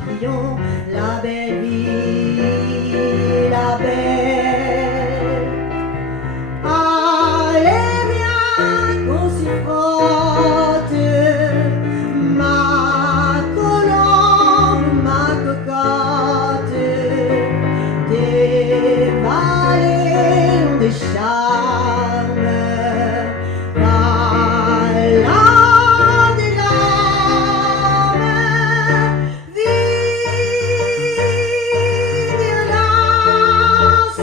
prions la belle vie, la belle. Allez, viens qu'on s'y frotte, ma colombe, ma cocotte, des vallées ont des charmes, voilà des larmes, violence,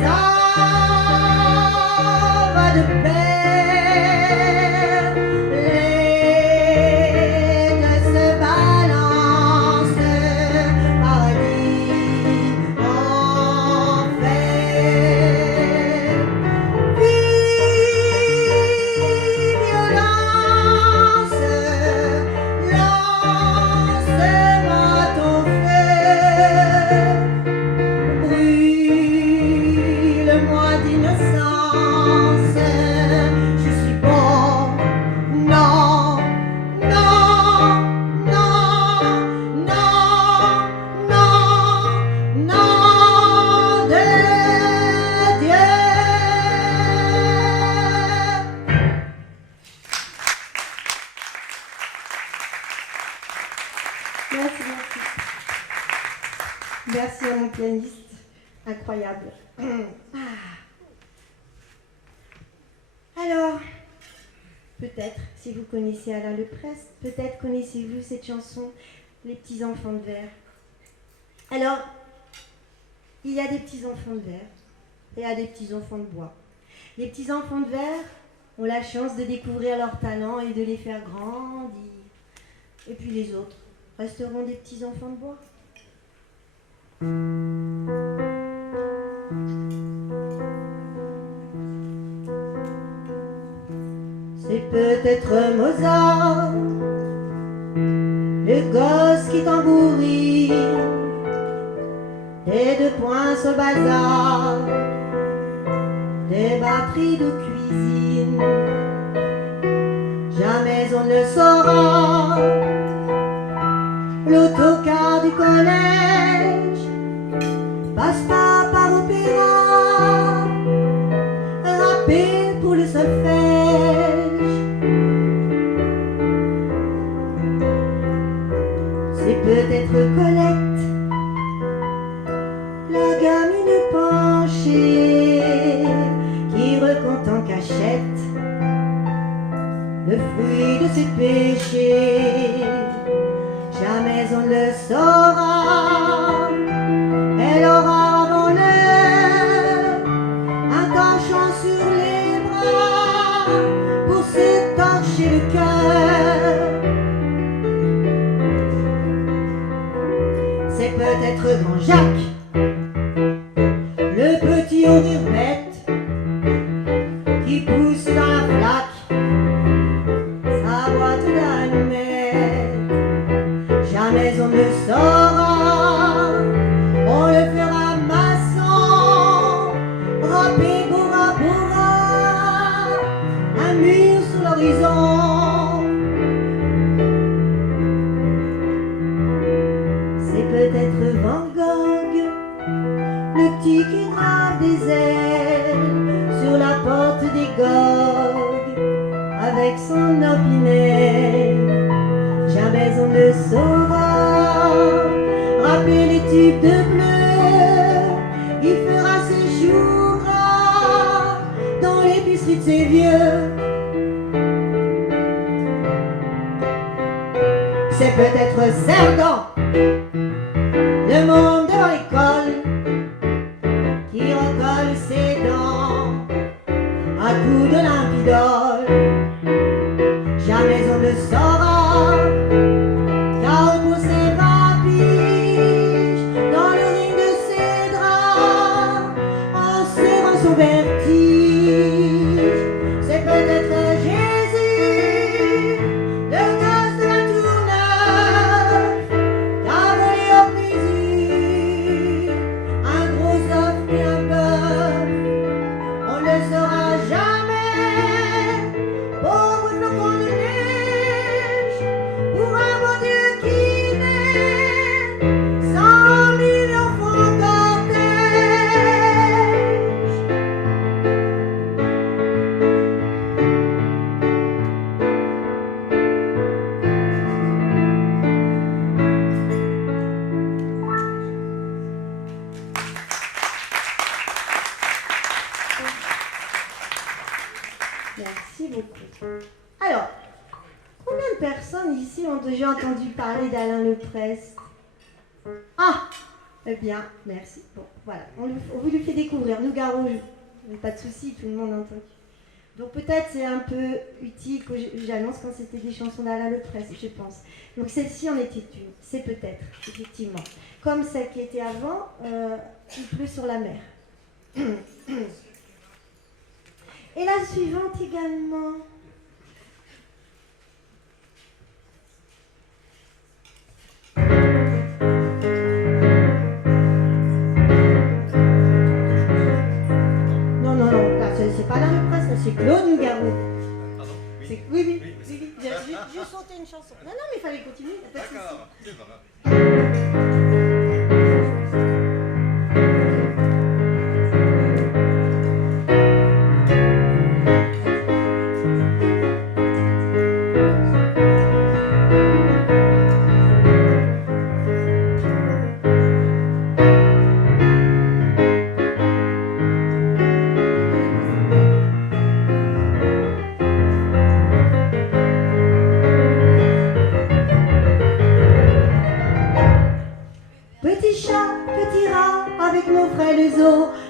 ça va de pair, les deux se balancent, paradis, enfer. Violence, lance-moi ton feu, brûle-moi d'innocence, je suis bon, non, non, non, non, non, non de Dieu. Merci, merci. Merci à mon pianiste, incroyable. Alors, peut-être, si vous connaissez Alain Leprest, peut-être connaissez-vous cette chanson, Les petits enfants de verre. Alors, il y a des petits enfants de verre et il y a des petits enfants de bois. Les petits enfants de verre ont la chance de découvrir leurs talents et de les faire grandir. Et puis les autres resteront des petits enfants de bois. C'est peut-être Mozart, le gosse qui tambourine, des deux poings au bazar, des batteries de cuisine. Jamais on ne saura. L'autocar du collège passe pas par opéra, rappel pour le solfège. C'est peut-être Colette, la gamine penchée, qui recompte en cachette le fruit de ses péchés. Jamais on ne le saura. Elle aura avant l'heure un torchon sur les bras pour s'étorcher le cœur. C'est peut-être Grand Jacques, le petit au rire bête, qui pousse dans la flaque sa boîte d'allumettes. Jamais on ne saura, on le fera maçon, râpé Bora Bora, un mur sur l'horizon. C'est peut-être Van Gogh, le petit qui grave des ailes sur la porte des Gogues avec son opinel. Jamais on ne saura. Rappeler les tubes de bleu, il fera ses jours gras dans l'épicerie de ses vieux. C'est peut-être Cerdan, le monde devant l'école, qui recolle ses dents à coups de limpidole. Jamais on ne saura. Car pour ses vapiges, dans le ring de ses draps, en serrant son vertige, c'est peut-être Jésus, le gosse de la Tourneuve, qui a volé au plaisir un gros œuf et un bœuf. On ne le saura jamais, pauvre flocon de neige. de personnes ici ont déjà entendu parler d'Alain Leprest? Ah, eh bien, merci. Bon, voilà, on vous lui fait découvrir. Nous, Garot, pas de souci, tout le monde a entendu. Donc peut-être c'est un peu utile que j'annonce quand c'était des chansons d'Alain Leprest, je pense. Donc celle-ci en était une, c'est peut-être, effectivement. Comme celle qui était avant, Il pleut sur la mer. Et la suivante également. Non, là, c'est pas Alain Leprest, c'est Claude Nougaro. Pardon? Oui, oui. J'ai sauté une chanson. Non, mais il fallait continuer. D'accord, c'est vrai.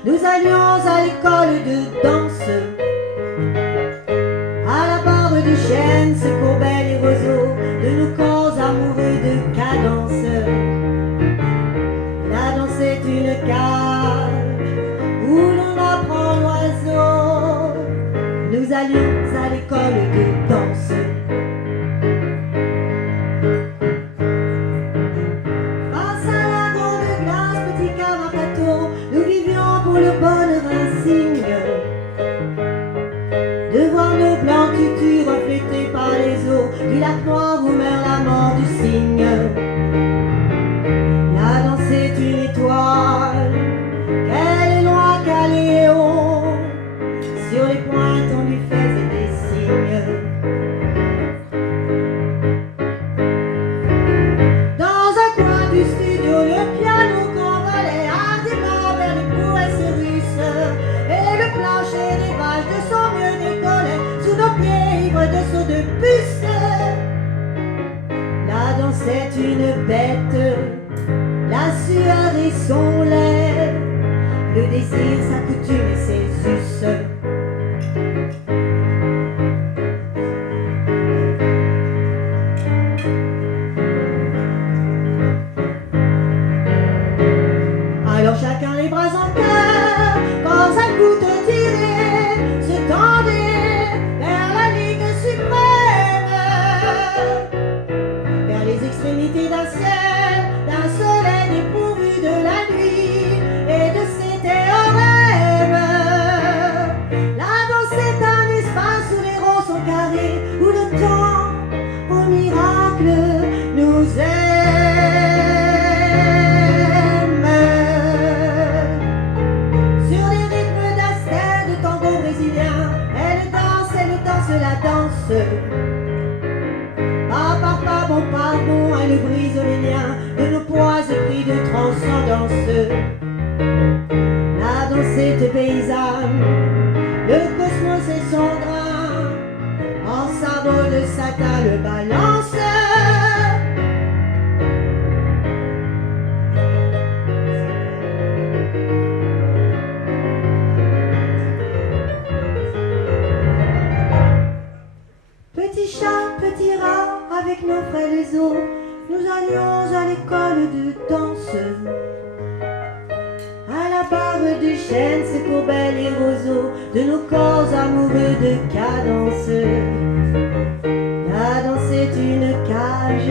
Nous allions à l'école de danse. À la barre du chêne se courbaient les roseaux de nos corps amoureux de cadence. La danse est une cage où l'on apprend l'oiseau. Nous allions à l'école de danse. Le bonheur insigne de voir nos blancs tutus reflétés par les eaux du lac noir où meurt la mort du cygne. La danse est une étoile, qu'elle est loin, qu'elle est haut. Sur les pointes on lui faisait des signes. Dans un coin du studio, le piano convolait hardiment vers les prouesses russes. Et le plancher des vaches de son mieux décollait sous nos pieds ivres de sauts de puce. La danse est une bête, la sueur et son lait, le désir, sa coutume et ses us. Alors chacun les bras en cœur, quand un coup de tiré se tendait vers la ligue suprême, vers les extrémités d'un ciel, d'un soleil dépourvu de la nuit et de ses théorèmes. La danse est un espace où les ronds sont carrés, où le temps, au miracle, nous aime. La danse, pas par pas, bon par bon, elle brise les liens de nos poids épris de transcendance. La danse est paysanne, le cosmos est son grain, en sabot de satin le balance. Petit chat, petit rat, avec nos frères les os, nous allions à l'école de danse. À la barre du chêne se courbaient les roseaux de nos corps amoureux de cadence. La danse est une cage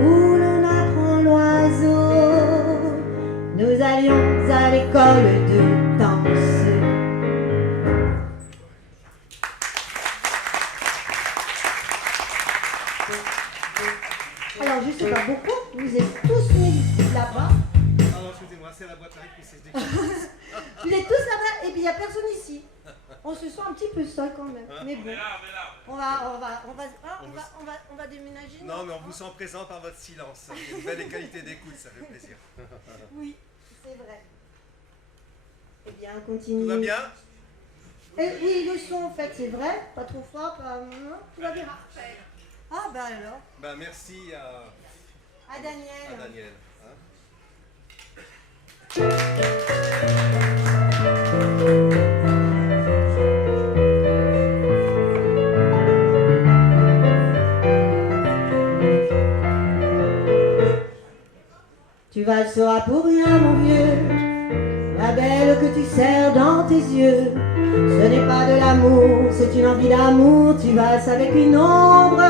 où l'on apprend l'oiseau. Nous allions à l'école de danse. Alors, je sais pas beaucoup, vous êtes tous mis là-bas. Alors, excusez-moi, c'est la boîte à rythme qui s'est déclenchée. Vous êtes tous là-bas et puis il n'y a personne ici. On se sent un petit peu seul quand même. Mais bon, on va déménager. Non, mais on vous sent présent par votre silence. Une belle qualité d'écoute, ça fait plaisir. Oui, c'est vrai. Eh bien, on continue. Tout va bien? Oui, le son, en fait, c'est vrai. Pas trop fort, pas... tout va bien. Ah bah alors. Ben merci À Daniel. à Daniel. Hein. Tu valseras pour rien, mon vieux, la belle que tu serres dans tes yeux. Ce n'est pas de l'amour, c'est une envie d'amour. Tu valses avec une ombre,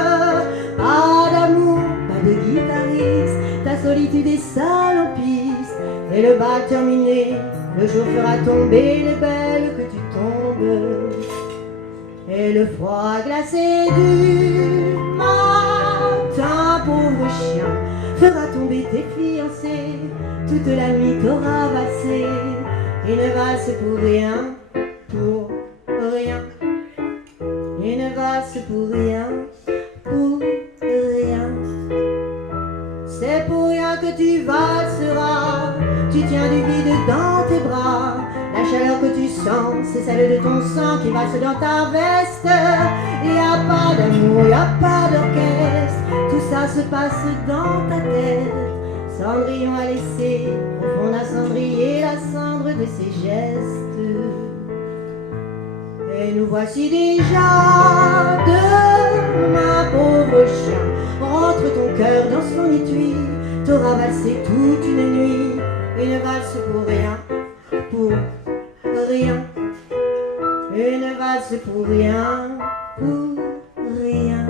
pas d'amour, pas de guitariste. Ta solitude est sale en piste. Et le bal terminé, le jour fera tomber les belles que tu tombes. Et le froid glacé du matin, pauvre chien, fera tomber tes fiancés. Toute la nuit t'aura valsé. Une valse pour rien, pour rien. Une valse pour rien, pour rien. C'est pour rien que tu valseras. Tu tiens du vide dans tes bras. La chaleur que tu sens, c'est celle de ton sang qui valse dans ta veste. Y a pas d'amour, y a pas d'orchestre. Tout ça se passe dans ta tête. Cendrillon a laissé au fond d'un cendrier la cendre de ses gestes. Et nous voici déjà demain, pauvre chien. Rentre ton cœur dans son étui. T'auras valsé toute une nuit. Une valse pour rien, pour rien. Une valse pour rien, pour rien.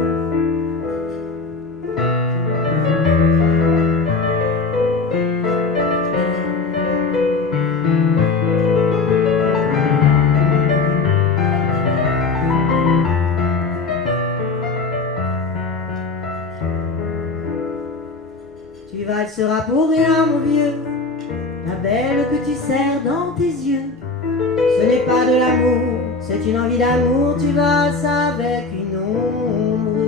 Tu valseras pour rien, mon vieux, la belle que tu serres dans tes yeux. Ce n'est pas de l'amour, c'est une envie d'amour. Tu valses avec une ombre.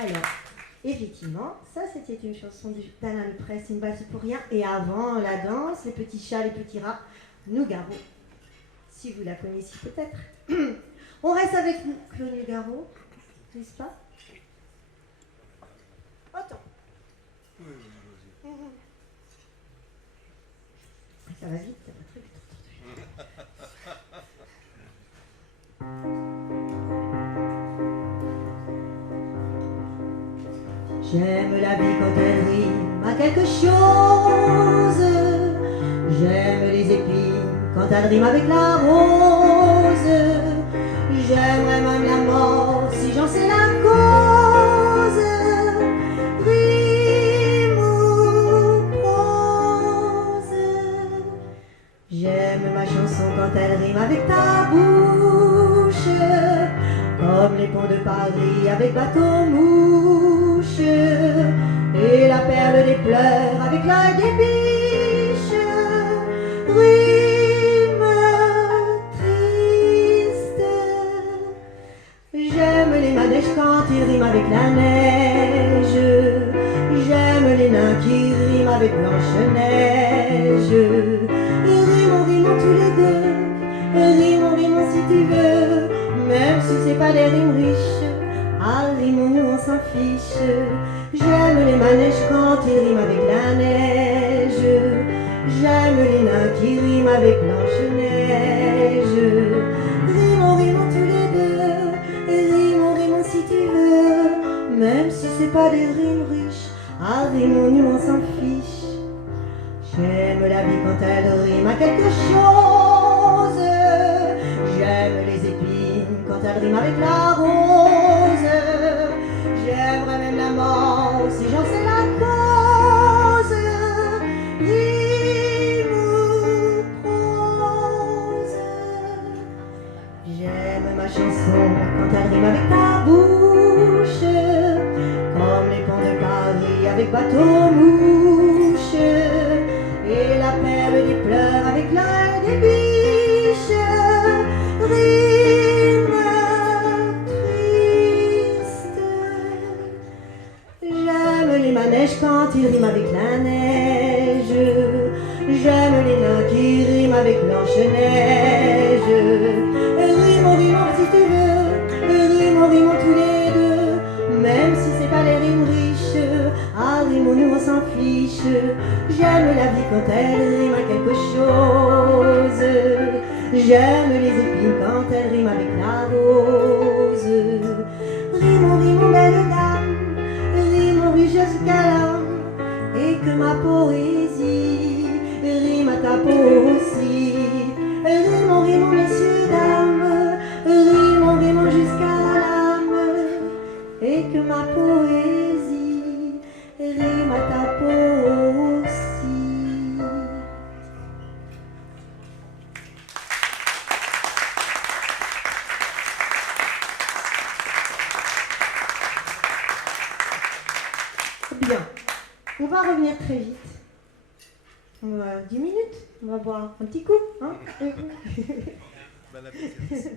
Alors, effectivement, ça c'était une chanson d'Alain Leprest, une valse pour rien. Et avant la danse, les petits chats, les petits rats, Nougaro. Si vous la connaissiez peut-être. On reste avec Claude Nougaro, n'est-ce pas? Attends. Ça va vite, ça va très vite. J'aime la vie quand elle rime à quelque chose. J'aime les épines quand elle rime avec la rose. J'aimerais même la mort si j'en sais la cause. Rime ou prose. J'aime ma chanson quand elle rime avec ta bouche. Comme les ponts de Paris avec bateau-mouche. Et la perle des pleurs avec l'œil des biches. Rime triste. J'aime les manèges quand ils riment avec la neige. J'aime les nains qui riment avec Blanche-Neige. Rimons tous les deux. Rimons si tu veux. Même si c'est pas des rimes riches. Ah, rimons-nous, on s'en fiche. J'aime les manèges quand ils riment avec la neige. J'aime les nains qui riment avec Blanche-Neige. Rimons tous les deux. Rimons si tu veux. Même si c'est pas des rimes riches. Ah, rimons-nous, on s'en fiche. J'aime la vie quand elle rime à quelque chose. J'aime les épines quand elle rime avec la rose. J'aimerais même la mort si j'en sais la cause. Rime ou prose. J'aime ma chanson quand elle rime avec ta bouche. Comme les ponts de Paris avec bateau-mouche. Et la perle des pleurs avec l'œil des biches. Rime triste. Blanche-Neige. Rimons si tu veux, rimons tous les deux, même si c'est pas les rimes riches. Ah, rimons-nous, on s'en fiche. J'aime la vie quand elle rime à quelque chose. J'aime les épines quand elles riment avec la rose. Rimons, belle dame, rimons, richesse calme, et que ma poésie rime à ta peau aussi. Rimons, messieurs, dames, rimons jusqu'à l'âme, et que ma poésie rime à ta peau aussi. Bien, on va revenir très vite. On va 10 minutes, on va boire un petit coup. Hein Bon appétit.